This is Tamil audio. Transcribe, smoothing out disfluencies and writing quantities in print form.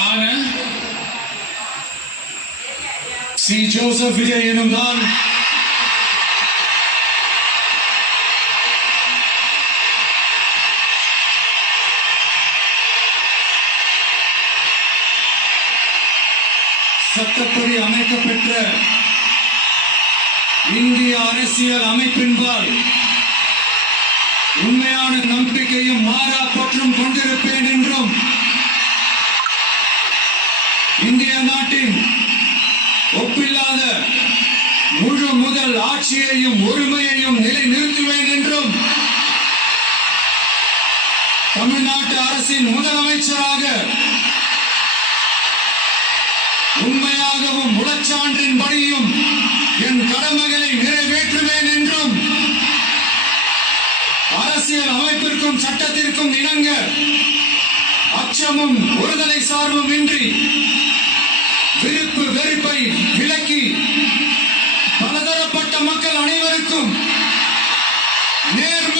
ஆன சி ஜோசப் விஜய் எனும் நான் சட்டப்படி அமைக்கப்பெற்ற இந்திய அரசியல் அமைப்பின்பால் உண்மையான நம்பிக்கையும் மாறா பற்றும் கொண்டிருப்பேன் என்றும் இந்திய நாட்டின் ஒப்பில்லாத முழு முதல் ஆட்சியையும் உரிமையையும் நிலைநிறுத்துவேன் என்றும் தமிழ்நாட்டு அரசின் முதலமைச்சராக உண்மையாகவும் முழச்சான்றின்படியும் என் கடமைகளை நிறைவேற்றுவேன் என்றும் அரசியல் அமைப்பிற்கும் சட்டத்திற்கும் இணங்க அச்சமும் ஒருதலை சார்பும் இன்றி விருப்பு வெறுப்பை விலக்கி பலதரப்பட்ட மக்கள் அனைவருக்கும் நேர்மை